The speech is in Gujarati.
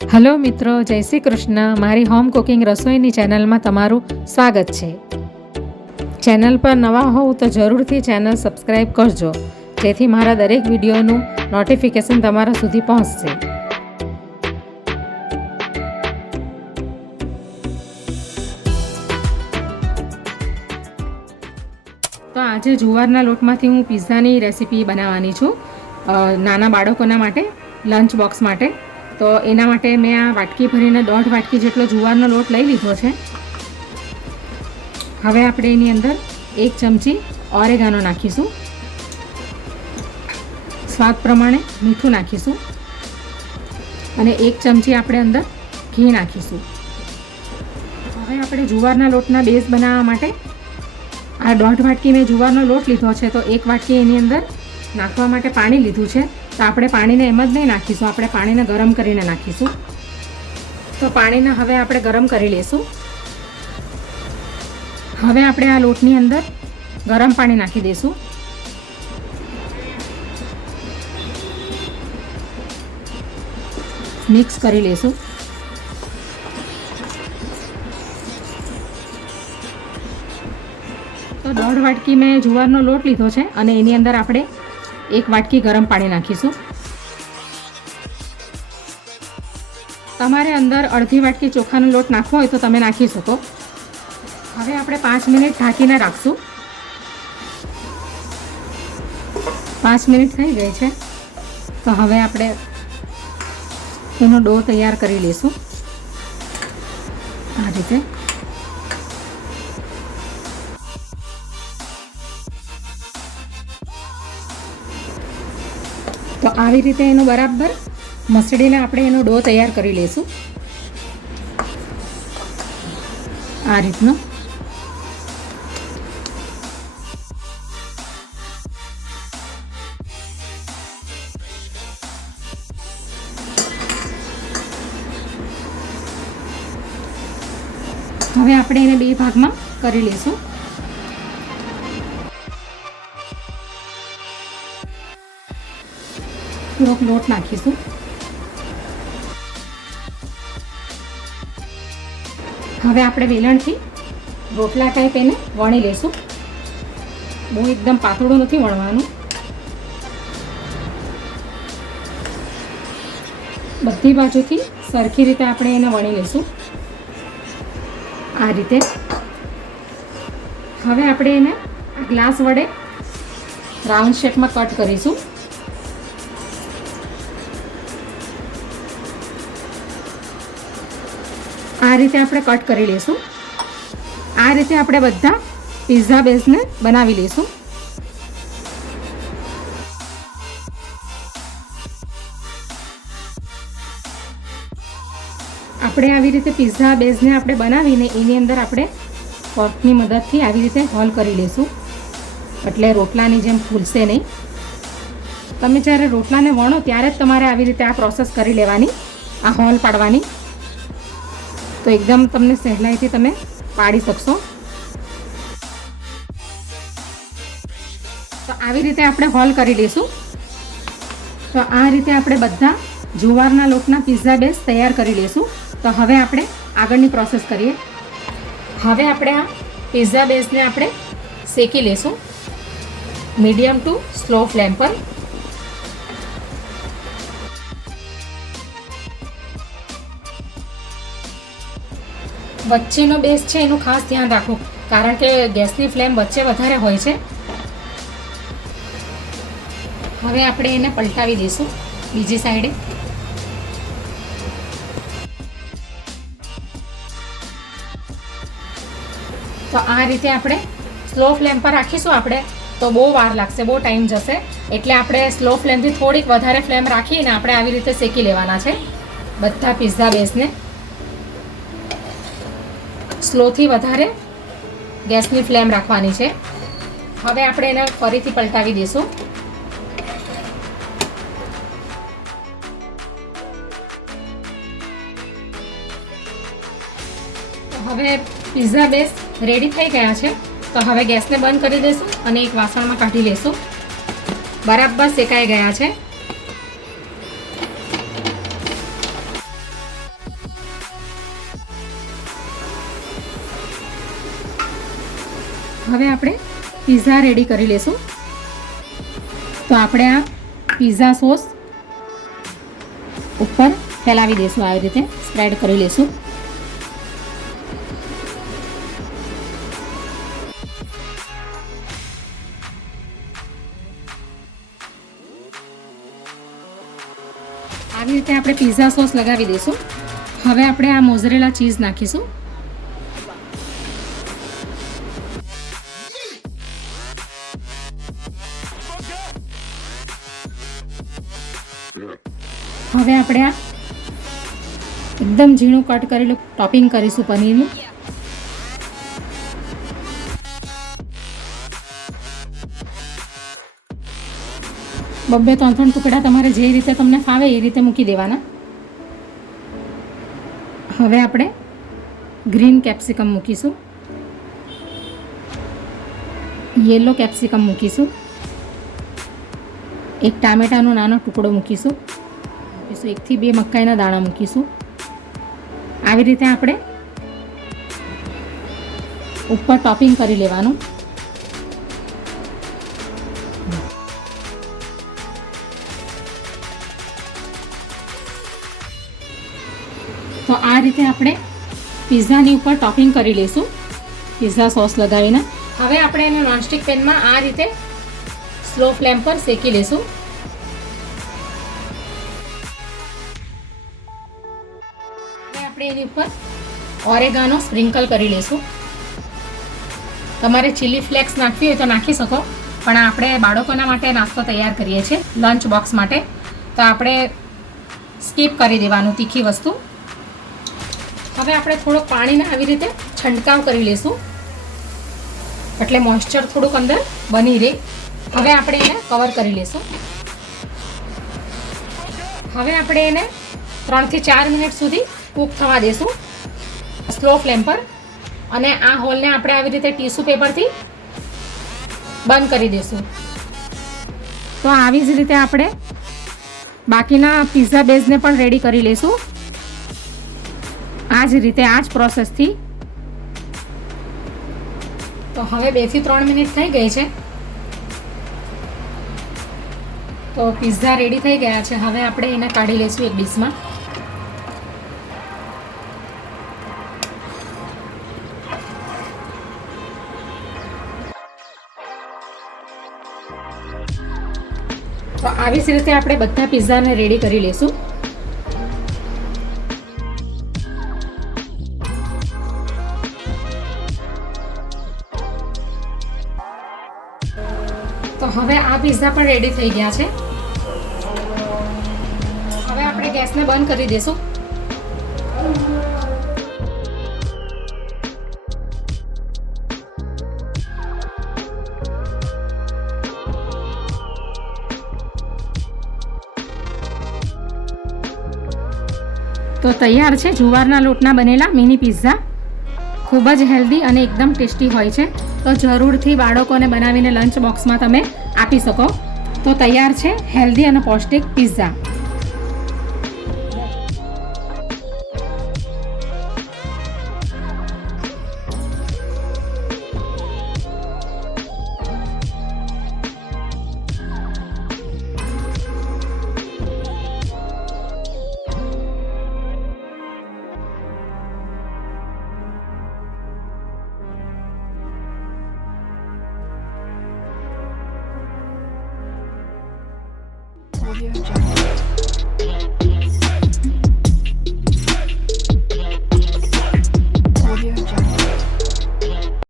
હલો મિત્રો, જય શ્રી કૃષ્ણ. મારી હોમ કુકિંગ રસોઈની ચેનલમાં તમારું સ્વાગત છે. ચેનલ પર નવા હોવ તો જરૂરથી ચેનલ સબસ્ક્રાઈબ કરજો, જેથી મારા દરેક વિડીયોનું નોટિફિકેશન તમારા સુધી પહોંચશે. તો આજે જુવારના લોટમાંથી હું પિઝાની રેસીપી બનાવવાની છું, નાના બાળકોના માટે, લંચ બોક્સ માટે. તો એના માટે મેં આ વાટકી ભરીને 1.5 વાટકી જેટલો જુવારનો લોટ લઈ લીધો છે. હવે આપણે એની અંદર 1 ચમચી ઓરેગાનો નાખીશું, સ્વાદ પ્રમાણે મીઠું નાખીશું અને 1 ચમચી આપણે અંદર ઘી નાખીશું. હવે આપણે જુવારના લોટના બેઝ બનાવવા માટે આ 1.5 વાટકી મેં જુવારનો લોટ લીધો છે, તો 1 વાટકી એની અંદર નાખવા માટે પાણી લીધું છે. તો આપણે પાણીને એમ જ નહીં નાખીશું, આપણે પાણીને ગરમ કરીને નાખીશું. તો પાણીને હવે આપણે ગરમ કરી લઈશું. હવે આપણે આ લોટની અંદર ગરમ પાણી નાખી દઈશું. મિક્સ કરી લઈશું. તો 1.5 વાટકી મેં જુવારનો લોટ લીધો છે અને એની અંદર આપણે 1 વાટકી ગરમ પાણી નાખીશું. તમારે અંદર અડધી વાટકી ચોખાનો લોટ નાખવો હોય તો તમે નાખી શકો. હવે આપણે 5 મિનિટ ઢાંકીને રાખશું. 5 મિનિટ થઈ ગઈ છે, તો હવે આપણે એનો ડો તૈયાર કરી લઈશું. આ રીતે તો આવી રીતે એનો બરાબર મસળીને આપણે એનો ડો તૈયાર કરી લઈશું. આ રીતનો. હવે આપણે એને 2 ભાગમાં કરી લઈશું. થોડોક લોટ નાખીશું. હવે આપણે વેલણથી રોટલા ટાઈપ એને વણી લઈશું. બહુ એકદમ પાતળું નથી વણવાનું. બધી બાજુથી સરખી રીતે આપણે એને વણી લઈશું. આ રીતે. હવે આપણે એને ગ્લાસ વડે રાઉન્ડ શેપમાં કટ કરીશું. આ રીતે આપણે કટ કરી લઈશું. આ રીતે આપણે બધા પિઝા બેઝને બનાવી લઈશું. આપણે આવી રીતે પિઝા બેઝને આપણે બનાવીને એની અંદર આપણે ફોર્કની મદદથી આવી રીતે હોલ કરી લઈશું, એટલે રોટલાની જેમ ફૂલશે નહીં. તમે જ્યારે રોટલાને વણો ત્યારે જ તમારે આવી રીતે આ પ્રોસેસ કરી લેવાની, આ હોલ પાડવાની. તો એકદમ તમને સહેલાઈથી તમે પાડી શકશો. તો આવી રીતે આપણે હોલ કરી લઈશું. તો આ રીતે આપણે બધા જુવારના લોટના પિઝા બેઝ તૈયાર કરી લઈશું. તો હવે આપણે આગળની પ્રોસેસ કરીએ. હવે આપણે આ પિઝા બેઝને આપણે શેકી લઈશું મીડિયમ ટુ સ્લો ફ્લેમ પર. વચ્ચેનો બેઝ છે એનું ખાસ ધ્યાન રાખો, કારણ કે ગેસની ફ્લેમ વચ્ચે વધારે હોય છે. હવે આપણે એને પલટાવી દઈશું બીજી સાઈડે. તો આ રીતે આપણે સ્લો ફ્લેમ પર રાખીશું. આપણે તો બહુ વાર લાગશે, બહુ ટાઈમ જશે, એટલે આપણે સ્લો ફ્લેમથી થોડીક વધારે ફ્લેમ રાખીને આપણે આવી રીતે શેકી લેવાના છે બધા પિઝા બેઝને. સ્લોથી વધારે ગેસની ફ્લેમ રાખવાની છે. હવે આપણે એને ફરીથી પલટાવી દઈશું. હવે પિઝા બેઝ રેડી થઈ ગયા છે. તો હવે ગેસને બંધ કરી દઈશું અને એક વાસણમાં કાઢી લઈશું. બરાબર શેકાઈ ગયા છે. હવે આપણે પિઝા રેડી કરી લેશું. તો આપણે આ પિઝા સોસ ઉપર ફેલાવી દઈશું, આવી રીતે સ્પ્રેડ કરી લેશું. આવી રીતે આપણે પિઝા સોસ લગાવી દઈશું. હવે આપણે આ મોઝરેલા ચીઝ નાખીશું. હવે આપણે આ એકદમ ઝીણું કટ કરેલું ટોપિંગ કરીશું પનીરનું. બબ્બે 3 ટુકડા તમારે જે રીતે તમને ફાવે એ રીતે મૂકી દેવાના. હવે આપણે ગ્રીન કેપ્સિકમ મૂકીશું, યેલો કેપ્સિકમ મૂકીશું, એક ટામેટાનો નાનો ટુકડો મૂકીશું, 1 થી 2 મકાઈના દાણા મૂકીશું. આવી રીતે આપણે ઉપર ટોપિંગ કરી લેવાનું. તો આ રીતે આપણે પિઝાની ઉપર ટોપિંગ કરી લઈશું પિઝા સોસ લગાવીને. હવે આપણે એને નોનસ્ટિક પેનમાં આ રીતે સ્લો ફ્લેમ પર શેકી લઈશું. હવે આપણે એની ઉપર ઓરેગાનો સ્પ્રિંકલ કરી લઈશું. તમારે ચીલી ફ્લેક્સ નાખવી હોય તો નાખી શકો, પણ આપણે બાળકોના માટે નાસ્તો તૈયાર કરીએ છીએ લંચ બોક્સ માટે, તો આપણે સ્કીપ કરી દેવાનું તીખી વસ્તુ. હવે આપણે થોડુંક પાણીને આવી રીતે છંટકાવ કરી લઈશું એટલે મોઇસ્ચર થોડુંક અંદર બની રહે. હવે આપણે એને કવર કરી લઈશું. હવે આપણે એને 3 થી 4 મિનિટ સુધી કૂક થવા દઈશું સ્લો ફ્લેમ પર. અને આ હોલને આપણે આવી રીતે ટીશ્યુ પેપરથી બંધ કરી દઈશું. તો આવી જ રીતે આપણે બાકીના પિઝા બેઝને પણ રેડી કરી લઈશું આ જ રીતે, આ જ પ્રોસેસથી. તો હવે 2 થી 3 મિનિટ થઈ ગઈ છે, તો પિઝા રેડી થઈ ગયા છે. હવે આપણે એને કાઢી લઈશું એક ડીશમાં. તો આવી જ રીતે આપણે બધા પિઝાને રેડી કરી લઈશું. તો હવે આ પિઝા પણ રેડી થઈ ગયા છે. હવે આપણે ગેસને બંધ કરી દઈશું. તો તૈયાર છે જુવારના લોટના બનેલા મિની પિઝા. ખૂબ જ હેલ્ધી અને એકદમ ટેસ્ટી હોય છે. તો જરૂરથી બાળકોને બનાવીને લંચ બોક્સમાં તમે આપી શકો. તો તૈયાર છે હેલ્ધી અને પૌષ્ટિક પિઝા. Audio Jungle.